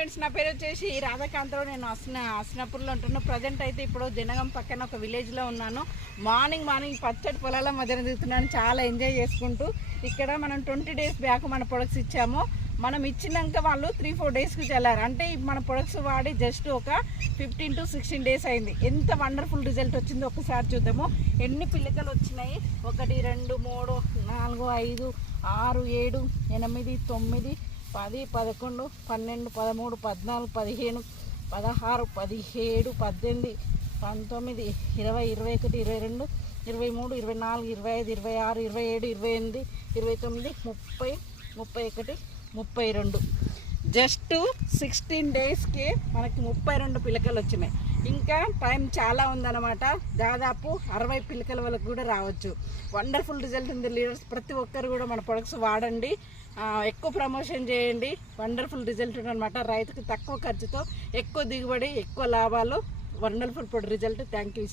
Friends, నా పేరు వచ్చేసి రాధాకాంతరావు. నేను అస్నాపూర్లో ఉంటున్నాను. ప్రజెంట్ అయితే ఇప్పుడు జనగం పక్కన ఒక విలేజ్లో ఉన్నాను. మార్నింగ్ పచ్చడి పొలాల మధ్యన తిరుగుతున్నాను, చాలా ఎంజాయ్ చేసుకుంటూ. ఇక్కడ మనం 20 days బ్యాక్ మన ప్రొడక్ట్స్ ఇచ్చాము. మనం ఇచ్చినాక వాళ్ళు 3-4 daysకి చల్లారు. అంటే మన ప్రొడక్ట్స్ వాడి జస్ట్ ఒక 15 to 16 days అయింది. ఎంత వండర్ఫుల్ రిజల్ట్ వచ్చిందో ఒకసారి చూద్దాము. ఎన్ని పిల్లకలు వచ్చినాయి? 1 2 3 4 5 6 7 8 9 10 11 12 13 14 15 16 17 18 19 20 21 22 23 24 25 26 27 28 29 30 31 32 జస్ట్ 16 daysకి మనకి 32 పిలకలు వచ్చినాయి. ఇంకా టైం చాలా ఉందన్నమాట. దాదాపు 60 పిలకల వరకు కూడా రావచ్చు. వండర్ఫుల్ రిజల్ట్ ఉంది లీడర్స్. ప్రతి ఒక్కరు కూడా మన ప్రొడక్ట్స్ వాడండి, ఎక్కువ ప్రమోషన్ చేయండి. వండర్ఫుల్ రిజల్ట్ ఉందన్నమాట. రైతుకి తక్కువ ఖర్చుతో ఎక్కువ దిగుబడి, ఎక్కువ లాభాలు. Wonderful result. Thank you.